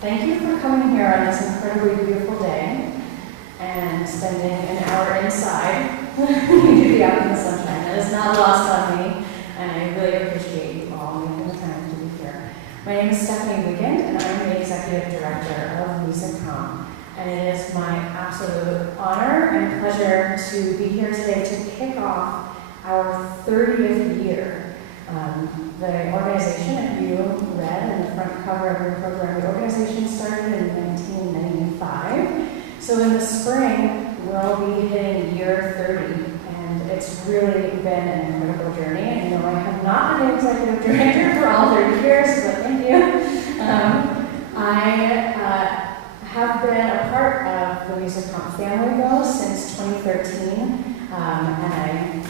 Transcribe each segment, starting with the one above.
Thank you for coming here on this incredibly beautiful day and spending an hour inside to be out in the sunshine. That is not lost on me, and I really appreciate you all making the time to be here. My name is Stephanie Wiegand, and I'm the Executive Director of Musicom. And it is my absolute honor and pleasure to be here today to kick off our 30th year. The organization, if you read in the front cover of your program, the organization started in 1995. So in the spring, we'll be hitting year 30, and it's really been an incredible journey. And I have not been an executive director for all 30 years, but thank you. I have been a part of the Musicom family, though, since 2013, and I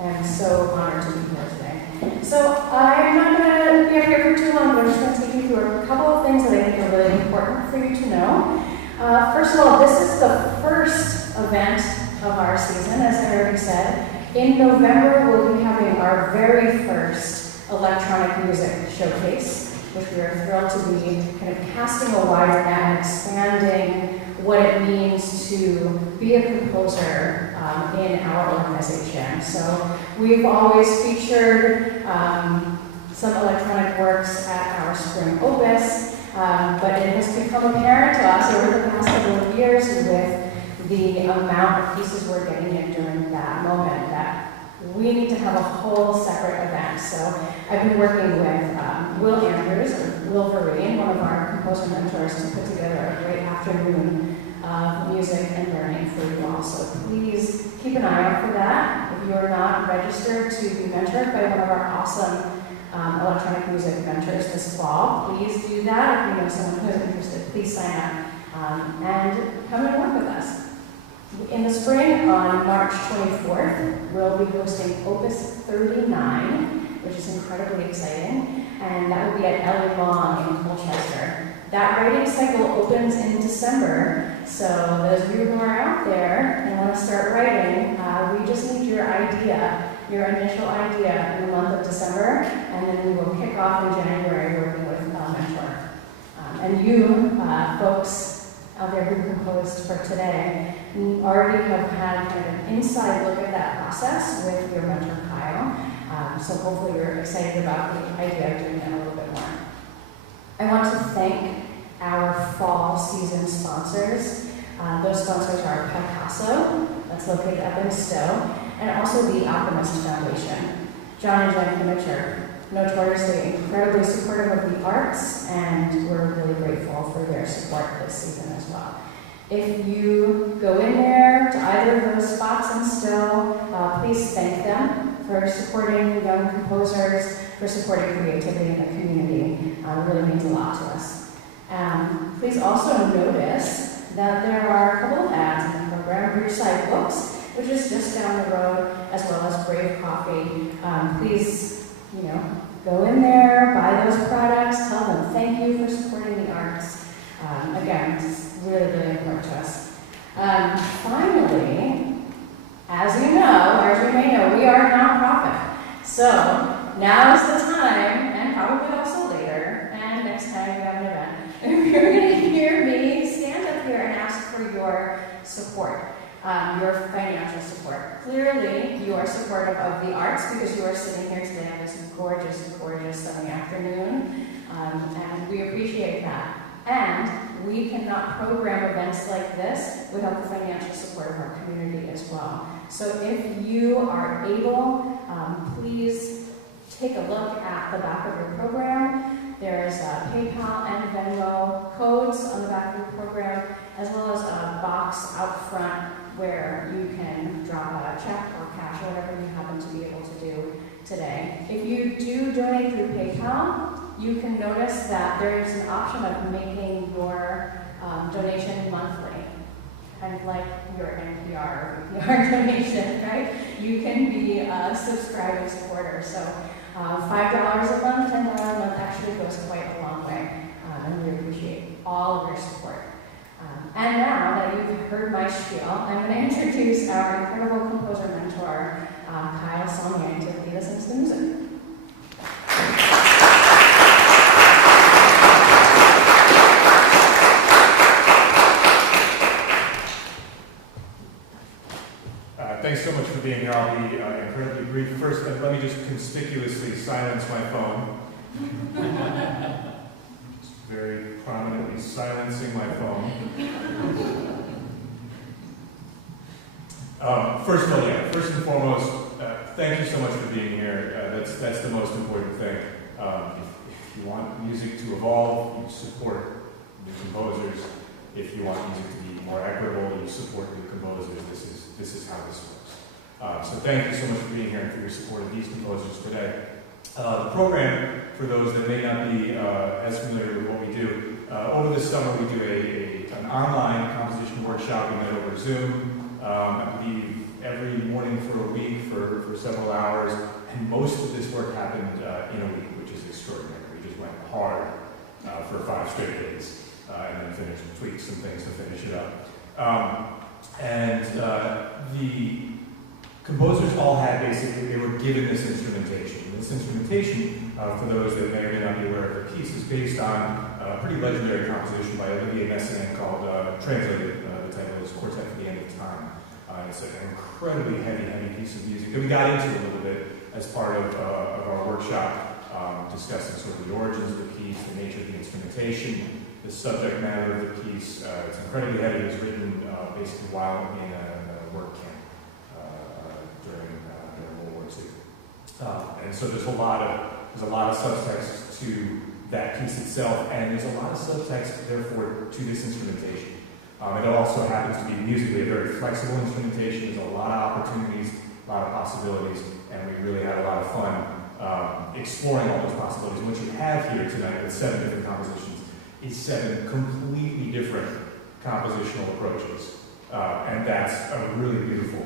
am so honored to be here today. So I'm not going to be up here for too long, but I'm just going to take you through a couple of things that I think are really important for you to know. First of all, this is the first event of our season, as I already said. In November, we'll be having our very first electronic music showcase, which we are thrilled to be kind of casting a wider net and expanding what it means to be a composer in our organization. So we've always featured some electronic works at our spring opus, but it has become apparent to us over the past couple of years with the amount of pieces we're getting in during that moment that we need to have a whole separate event. So I've been working with Will Andrews, or Will Vereen, one of our composer mentors, to put together a great afternoon of music and learning for you all. So please keep an eye out for that. If you are not registered to be mentored by one of our awesome electronic music mentors this fall, please do that. If you know someone who is interested, please sign up and come and work with us. In the spring, on March 24th, we'll be hosting Opus 39, which is incredibly exciting, and that will be at Ellie Long in Colchester. That writing cycle opens in December, so those of you who are out there and want to start writing, we just need your idea, your initial idea in the month of December, and then we will kick off in January working with a mentor. And you, folks out there who composed for today, already have had kind of an inside look at that process with your mentor, Kyle. So hopefully you're excited about the idea of doing it a little bit more. I want to thank our fall season sponsors. Those sponsors are Picasso, that's located up in Stowe, and also the Alchemist Foundation. John and Jen Kimmich are notoriously incredibly supportive of the arts, and we're really grateful for their support this season as well. If you go in there to either of those spots in Stowe, please thank them for supporting young composers, for supporting creativity in the community. It really means a lot to us. Please also notice that there are a couple of ads in the program. Ridgeside Books, which is just down the road, as well as Brave Coffee. Please, go in there, buy those products, tell them thank you for supporting the arts. Again, it's really, really important to us. Finally, as you may know, we are a nonprofit. So now is the time, and probably also later, and next time we have an event, you're going to hear me stand up here and ask for your support. Your financial support. Clearly, you are supportive of the arts because you are sitting here today on this gorgeous, gorgeous sunny afternoon, and we appreciate that. And we cannot program events like this without the financial support of our community as well. So if you are able, please take a look at the back of your program. There's PayPal and Venmo codes on the back of your program, as well as a box out front where you can drop a check or cash or whatever you happen to be able to do today. If you do donate through PayPal, you can notice that there's an option of making your donation monthly, kind of like your NPR or VPR donation, right? You can be a subscribing supporter. So $5 a month, $10 a month actually goes quite a long way, and we appreciate all of your support. And now that you've heard my spiel, I'm going to introduce our incredible composer mentor, Kyle Sommier, to lead us into the music. let me just conspicuously silence my phone. Just very prominently silencing my phone. First and foremost, thank you so much for being here. That's the most important thing. If you want music to evolve, you support new composers. If you want music to be more equitable, you support new composers. This is how this works. So thank you so much for being here and for your support of these composers today. The program, for those that may not be as familiar with what we do, over the summer we do an online composition workshop. We met over Zoom. I believe every morning for a week for several hours, and most of this work happened in a week, which is extraordinary. We just went hard for 5 straight days, and then tweaked some things to finish it up. The composers all had they were given this instrumentation. This instrumentation, for those that may or may not be aware of the piece, is based on a pretty legendary composition by Olivier Messiaen called, translated, the title is Quartet for the End of Time. It's an incredibly heavy piece of music that we got into a little bit as part of our workshop, discussing sort of the origins of the piece, the nature of the instrumentation, the subject matter of the piece. It's incredibly heavy. It was written basically while in a work camp during World War II. And so there's a lot of subtext to that piece itself, and there's a lot of subtext, therefore, to this instrumentation. It also happens to be musically a very flexible instrumentation. There's a lot of opportunities, a lot of possibilities, and we really had a lot of fun exploring all those possibilities. What you have here tonight with 7 different compositions is 7 completely different compositional approaches. And that's a really beautiful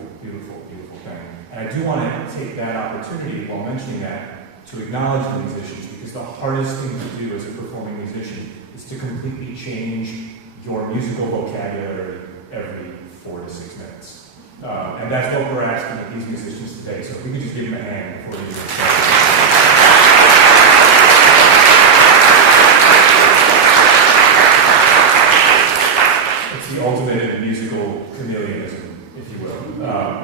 thing. And I do want to take that opportunity while mentioning that to acknowledge the musicians, because the hardest thing to do as a performing musician is to completely change your musical vocabulary every 4 to 6 minutes. And that's what we're asking of these musicians today. So if we could just give them a hand before we get started. It's the ultimate in musical chameleonism, if you will.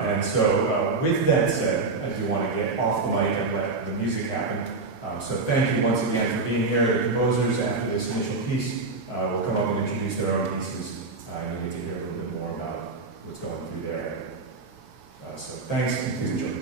And so with that said, I do want to get off the mic and let the music happen. So thank you once again for being here. The composers, after this initial piece, will come up and introduce their own pieces, and you get to hear a little bit more about what's going through their head. So thanks, and please enjoy.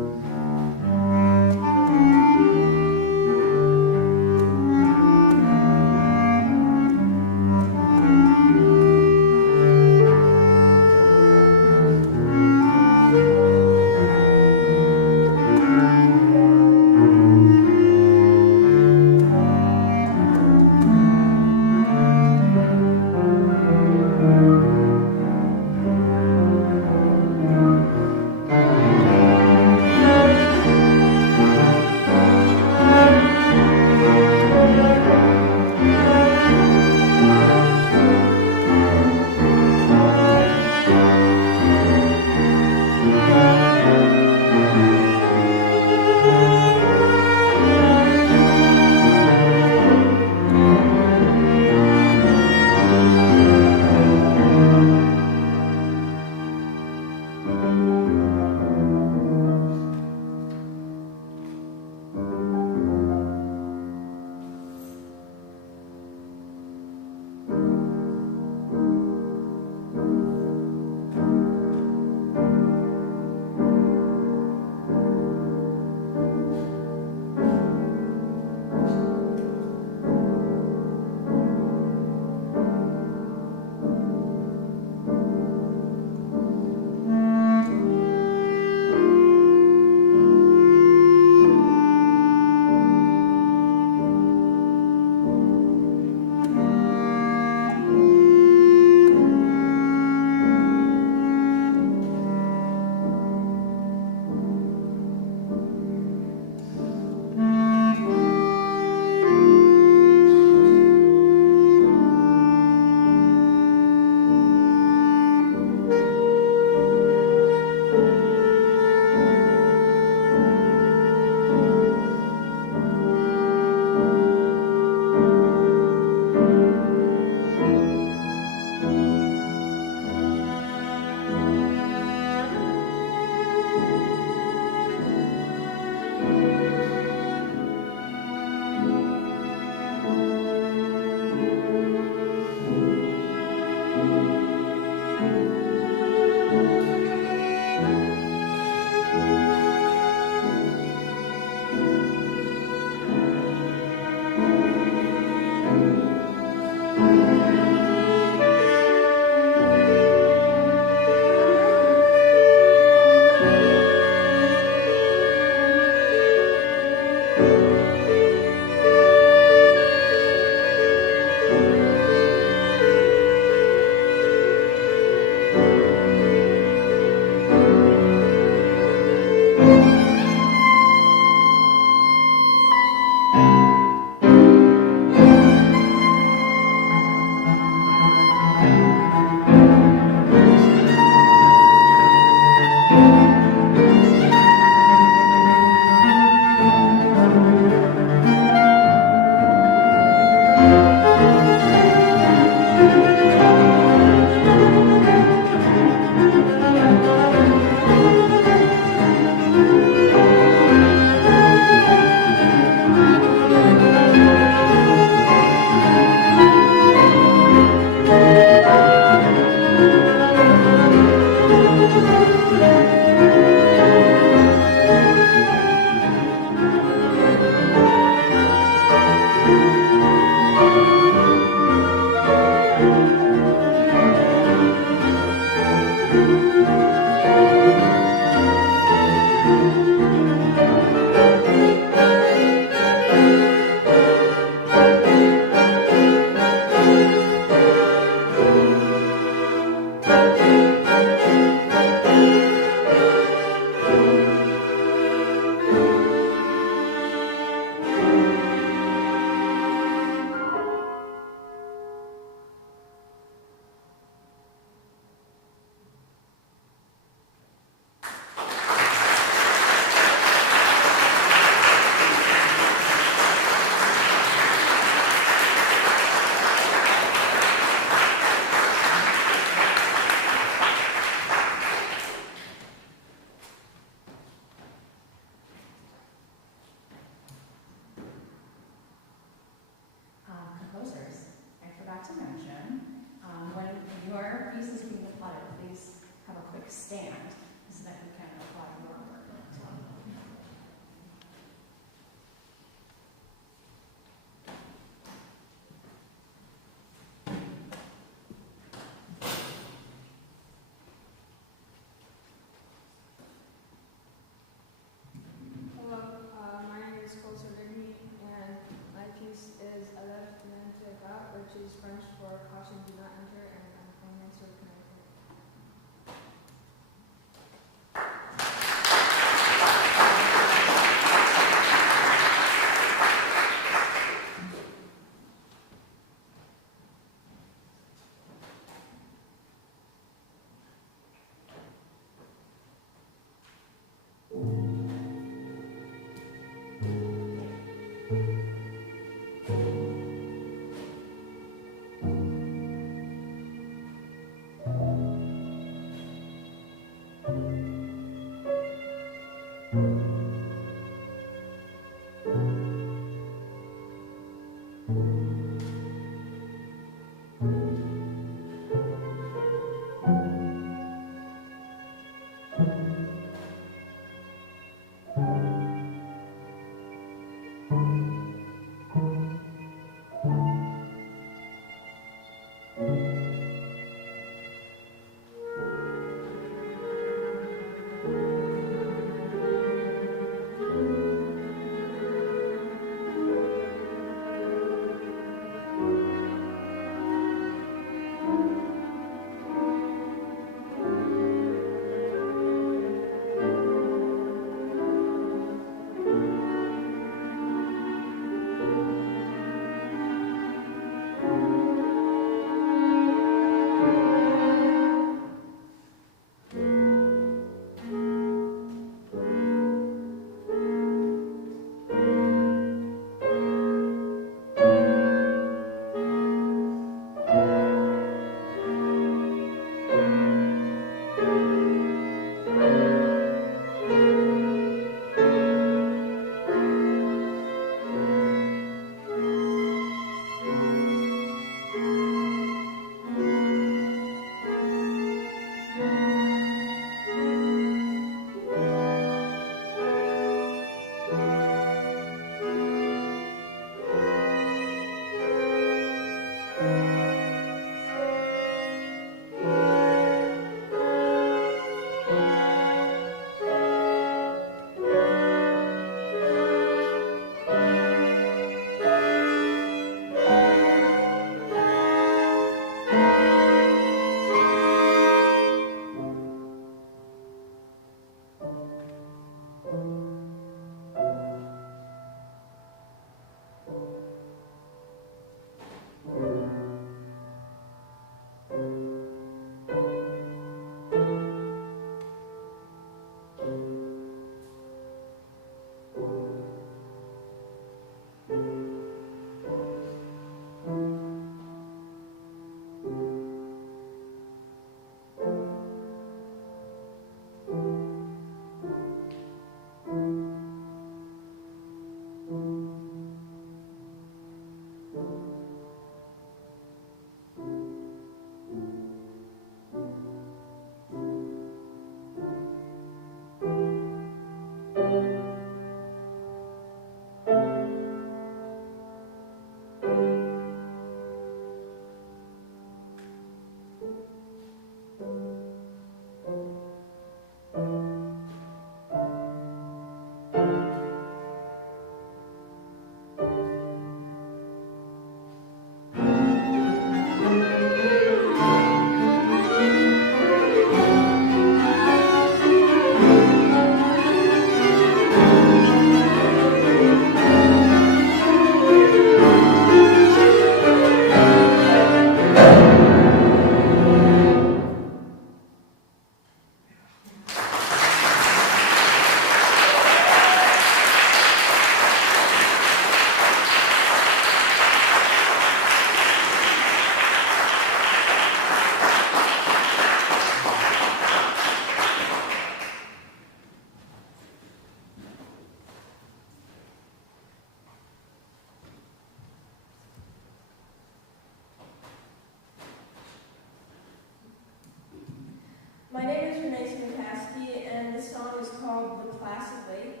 this song is called The Placid Lake.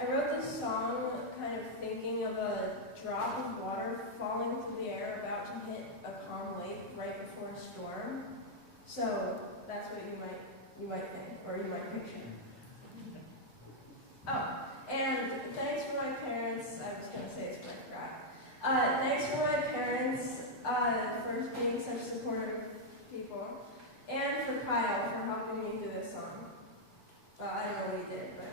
I wrote this song kind of thinking of a drop of water falling through the air about to hit a calm lake right before a storm. So that's what you might think, or you might picture. Oh, and thanks for my parents. I was going to say it's my forgot. Thanks for my parents for being such supportive people, and for Kyle for helping me do this song. Well, I don't know what he did, but.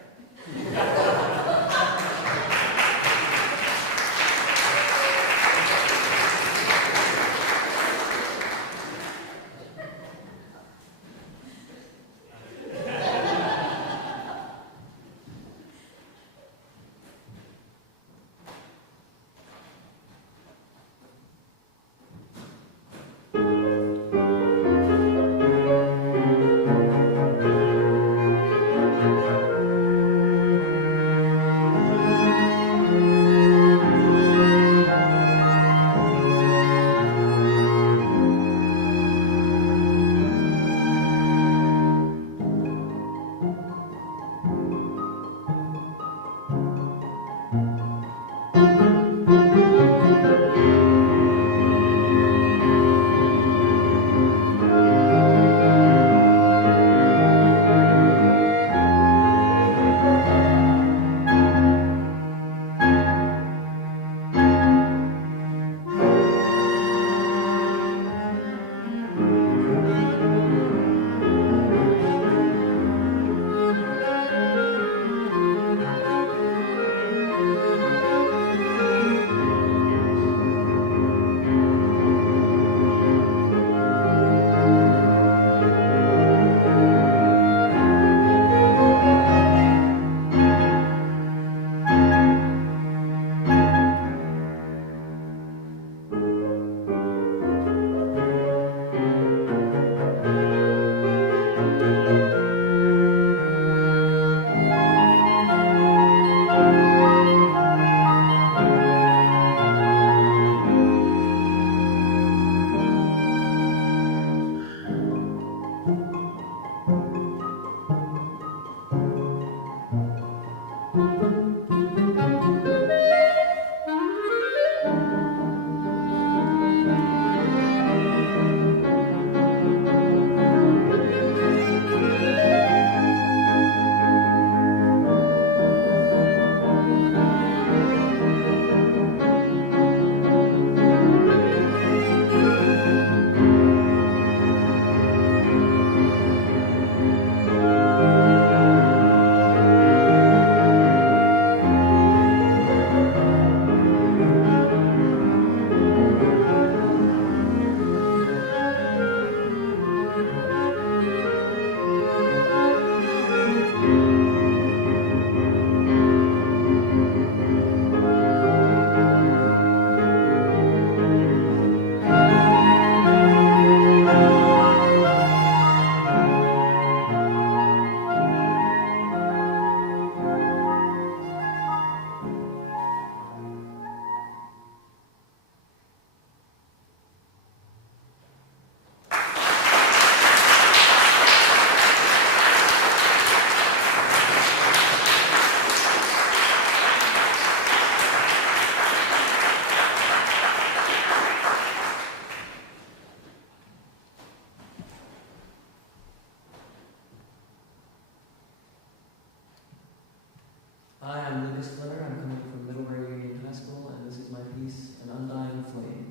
Hi, I'm Lucas Flinner. I'm coming from Middlebury Union High School, and this is my piece, An Undying Flame.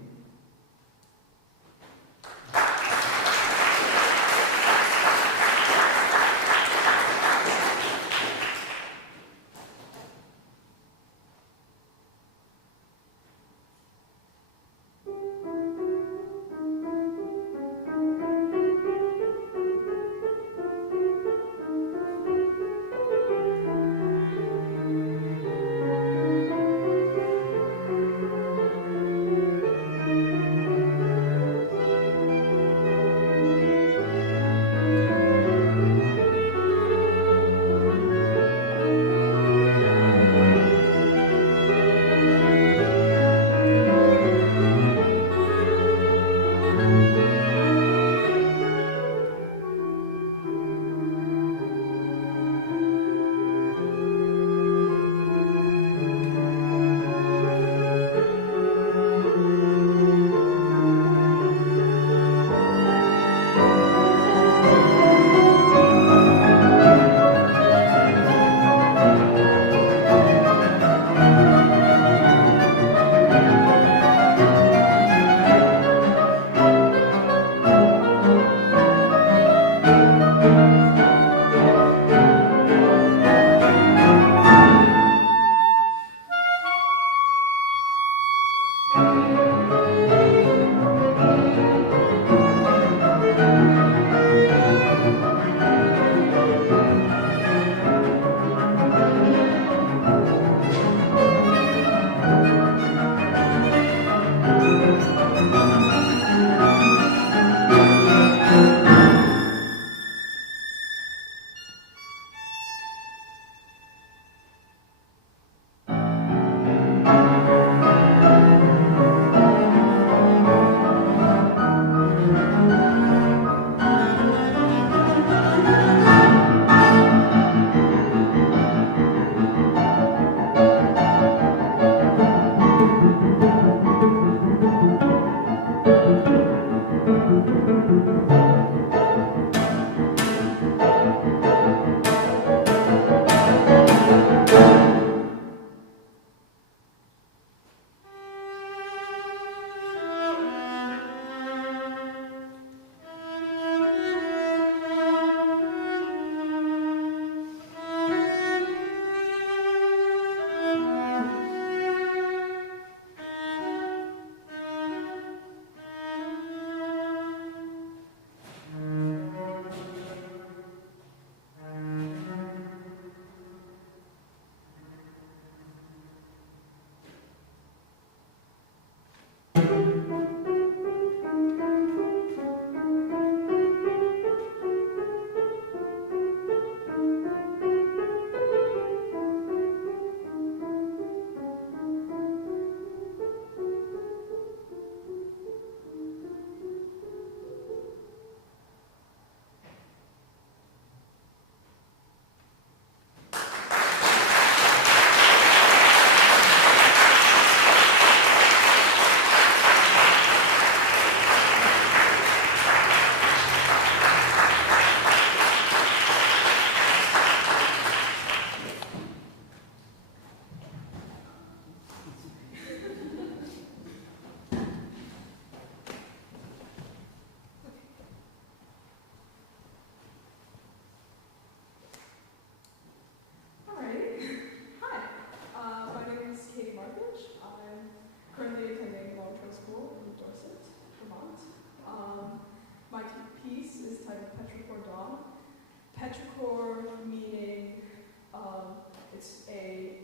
It's a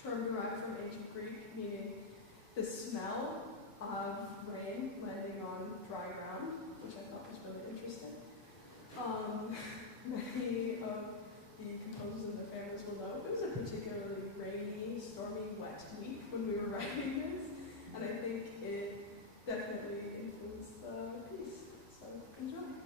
term derived from ancient Greek, meaning the smell of rain landing on dry ground, which I thought was really interesting. Many of the composers and their families will know it was a particularly rainy, stormy, wet week when we were writing this, and I think it definitely influenced the piece. So enjoy.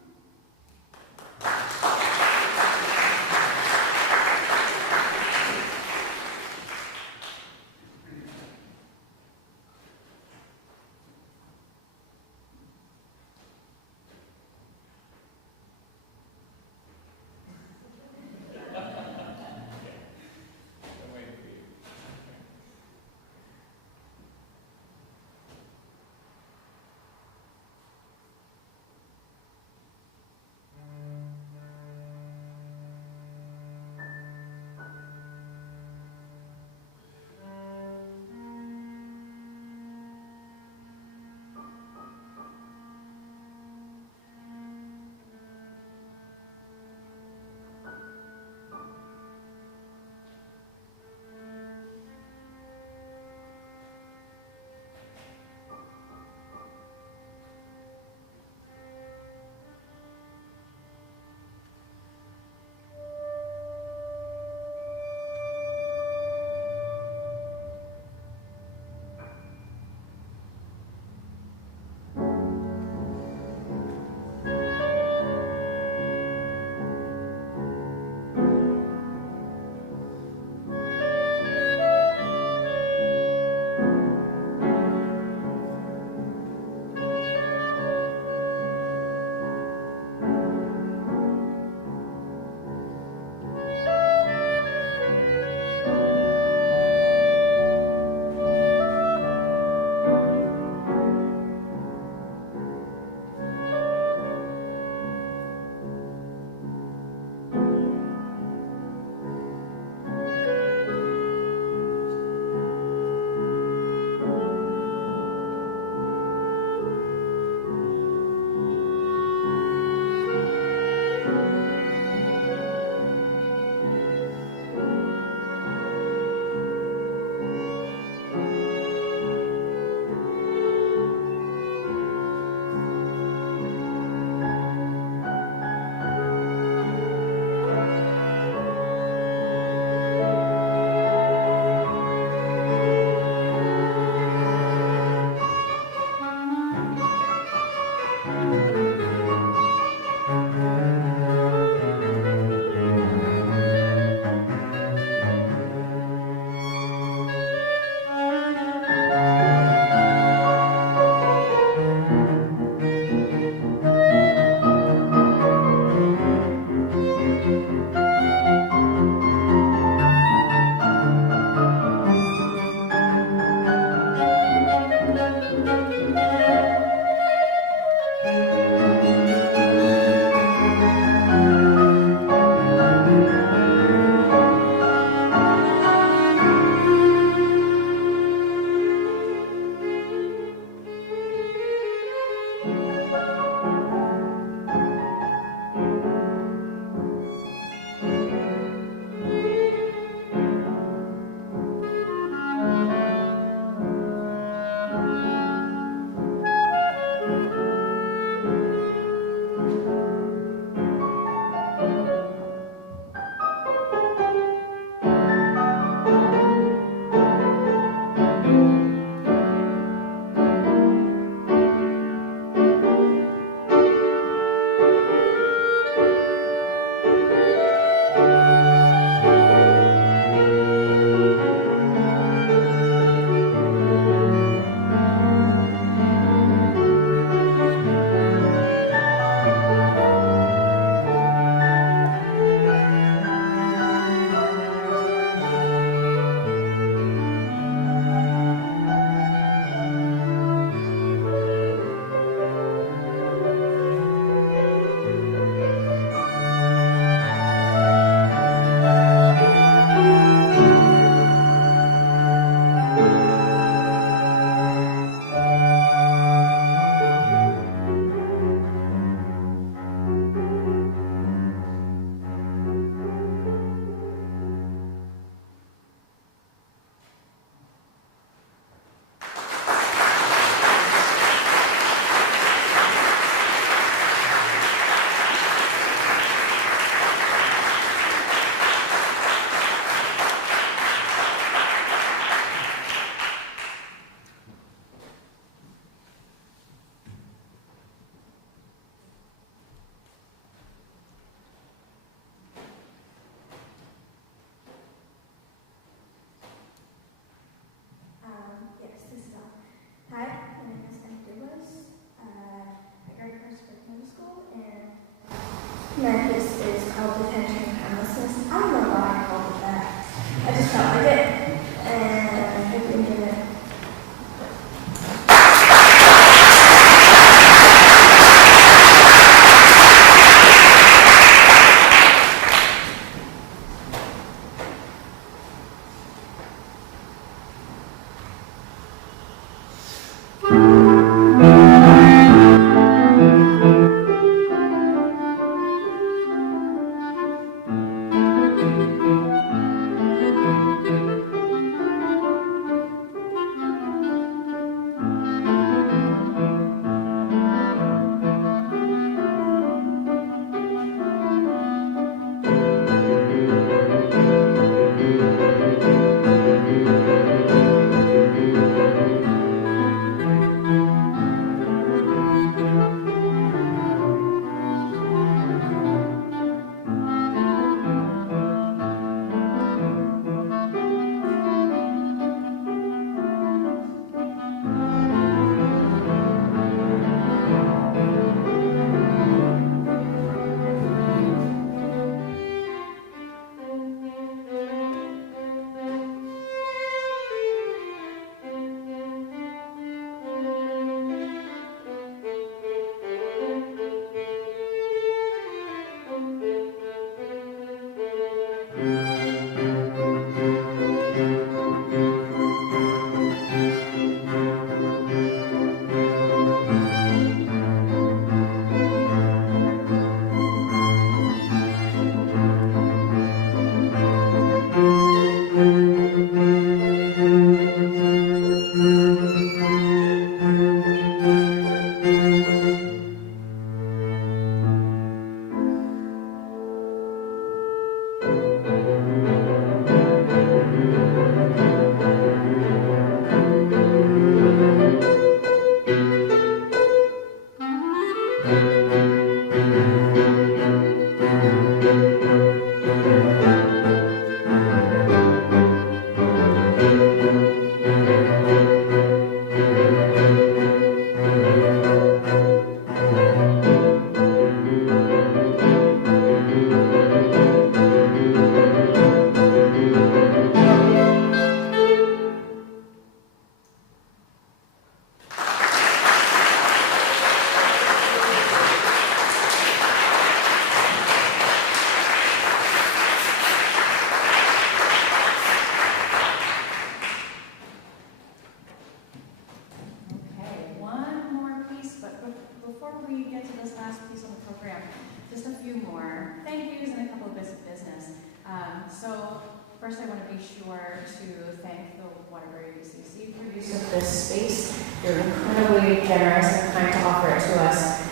want to be sure to thank the Waterbury UCC for use of this space. You're incredibly generous and kind to offer it to us.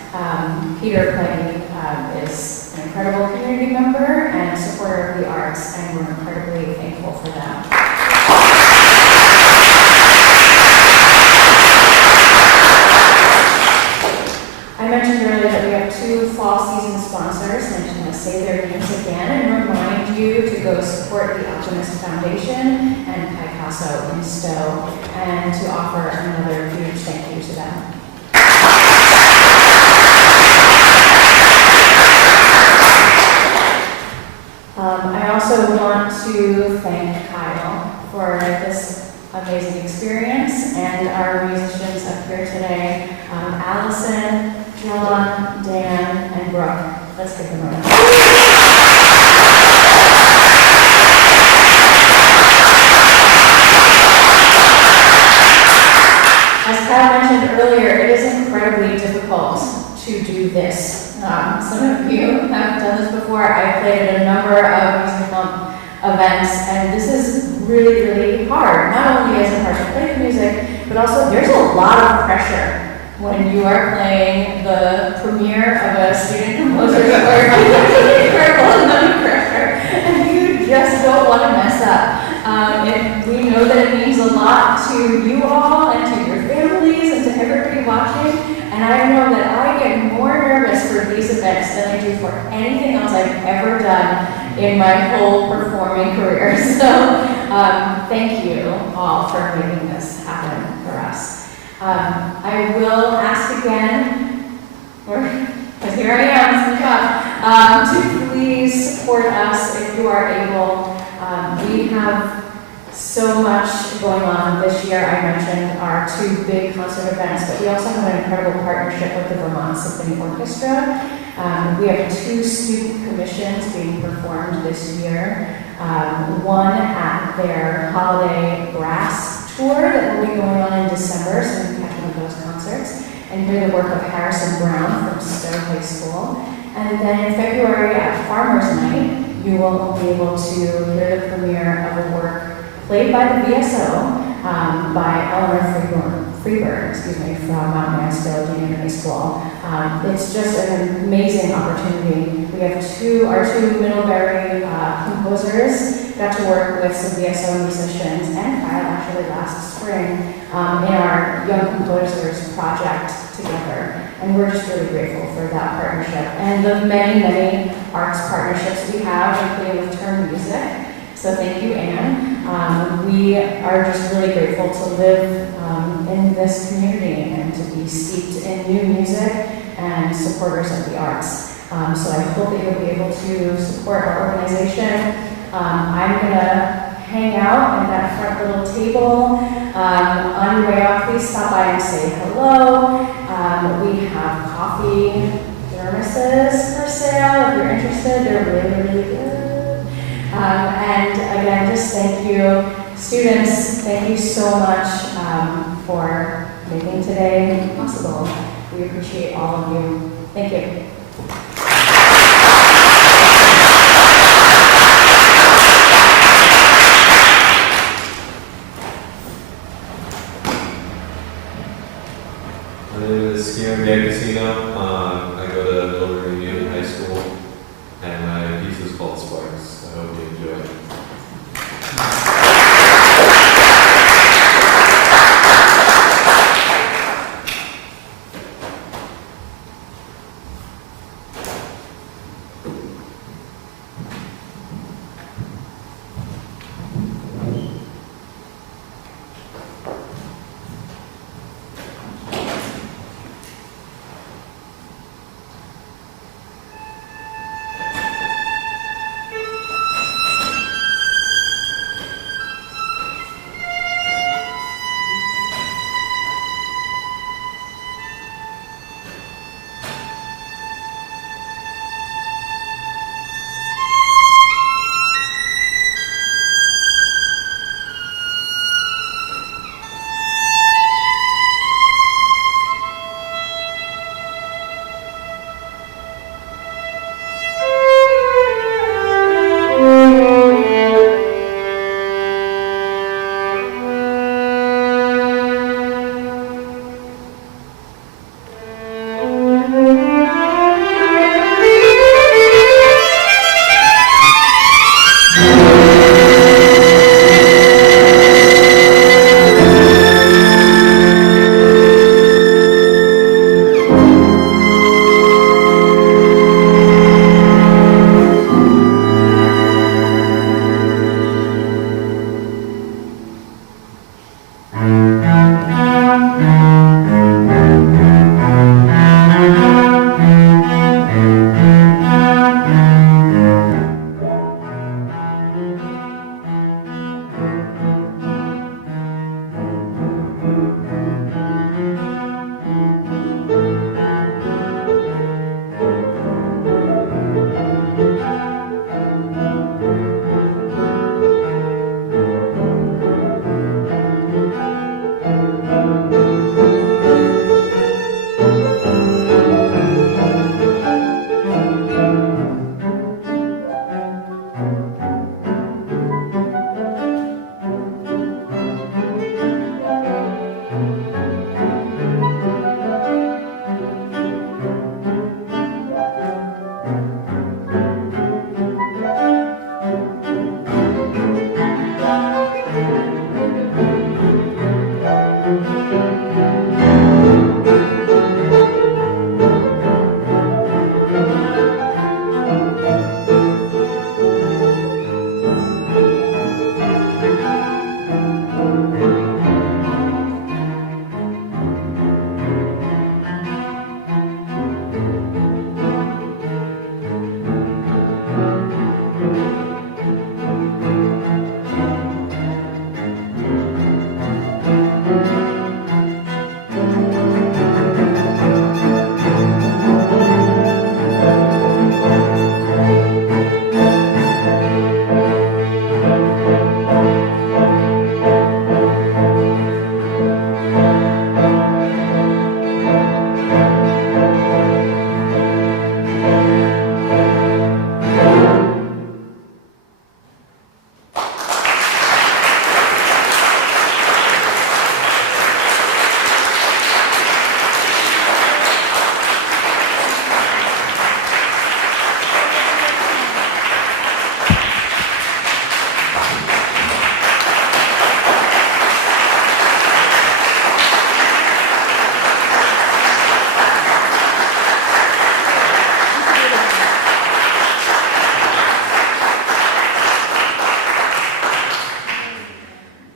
Peter Pleggy is an incredible community member and supporter of the arts, and we're incredibly thankful for that. I mentioned earlier that we have 2 fall season sponsors, and I'm just going to say their names again and remind you to go support the Optimist Foundation and Picasso in Stowe, and to offer another huge thank you to them. I also want to thank Kyle for this amazing experience, and our musicians up here today, Allison, John, Dan, and Brooke. Let's give them a round. As Kyle mentioned earlier, it is incredibly difficult to do this. Some of you have done this before. I've played at a number of musical events, and this is really, really hard. Not only is it hard to play the music, but also there's a lot of pressure when you are playing the premiere of a student composer's work. Incredible amount of pressure, and you just don't want to mess up. We know that it means a lot to you all and to your families and to everybody watching, and I know that I get more nervous for these events than I do for anything else I've ever done in my whole performing career. So thank you all for making this happen for us. I will ask again, because here I am, it's my job, to please support us if you are able. We have so much going on this year. I mentioned our 2 big concert events, but we also have an incredible partnership with the Vermont Symphony Orchestra. We have 2 student commissions being performed this year. One at their holiday brass tour that will be going on in December, so you can catch one of those concerts and hear the work of Harrison Brown from Stowe High School. And then in February at Farmers Night, you will be able to hear the premiere of a work played by the VSO by Eleanor Freeburg, from Mount Mansfield Union High School. It's just an amazing opportunity. We have our 2 Middlebury composers got to work with some VSO musicians and Kyle actually last spring in our Young Composers project together. And we're just really grateful for that partnership and the many, many arts partnerships we have, including with Turn Music. So thank you, Anne. We are just really grateful to live in this community and to be steeped in new music and supporters of the arts. So I hope that you'll be able to support our organization. I'm going to hang out at that front little table. On your way out, please stop by and say hello. We have coffee thermoses for sale if you're interested. They're really, really good. And again, just thank you. Students, thank you so much for making today possible. We appreciate all of you. Thank you. My name is Guillermo D'Agostino. I go to Middlebury Union High School, and my piece is called Sparks. I hope you enjoy it.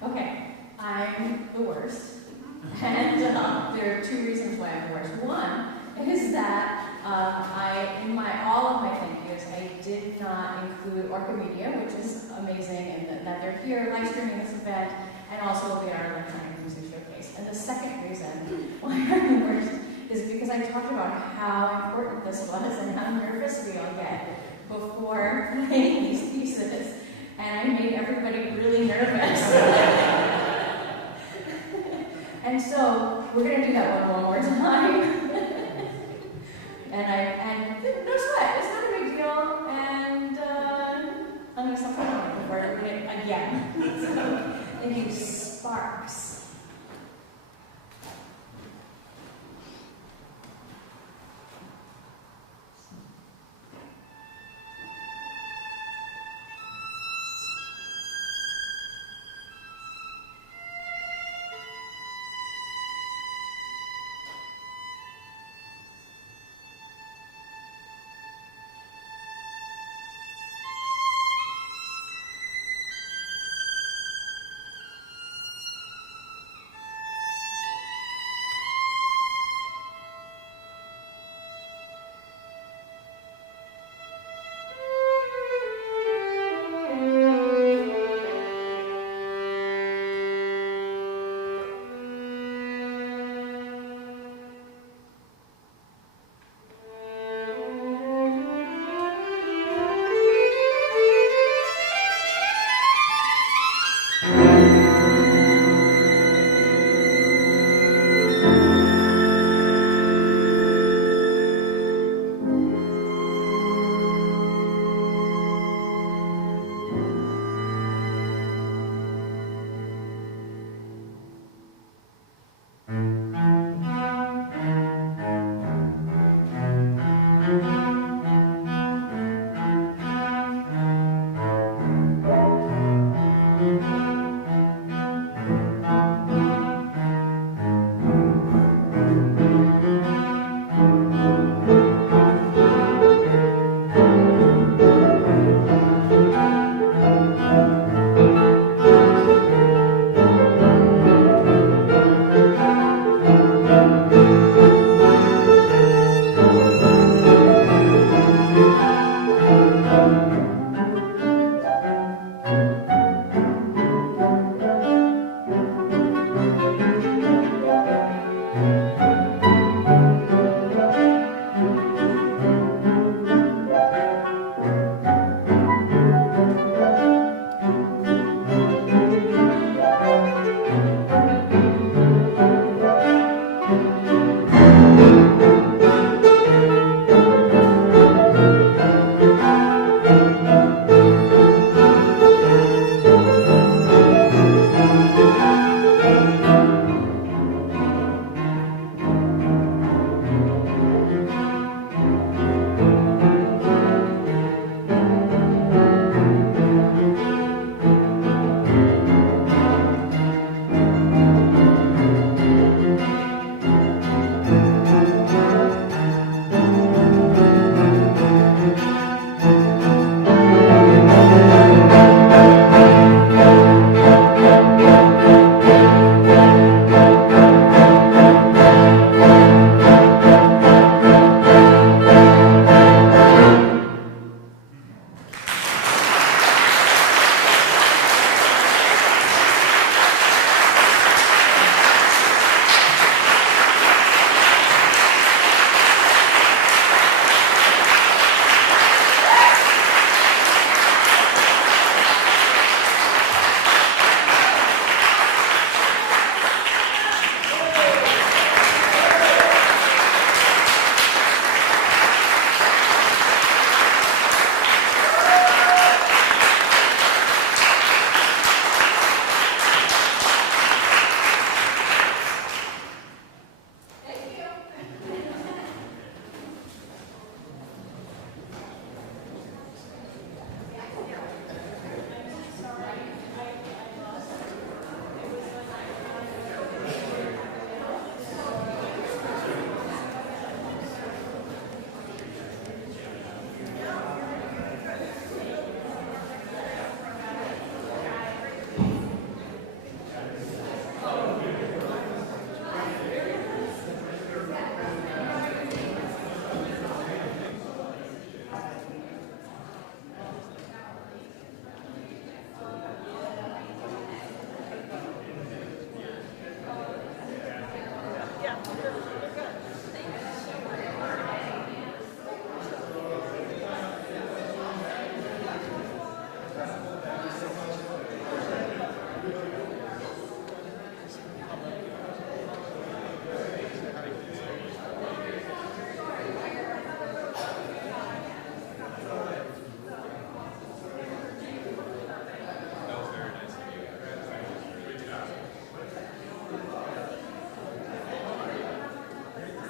Okay, I'm the worst. And there are two reasons why I'm the worst. One is that in all of my thank yous, I did not include Orca Media, which is amazing, and that they're here live streaming this event, and also will be at our electronic music showcase. And the second reason why I'm the worst is because I talked about how important this was and how nervous we all get before playing these pieces, and I made everybody really nervous. And so we're gonna do that one more time. and no sweat, it's not a big deal. And I'm gonna stop talking before I do it again. So, thank you, Sparks.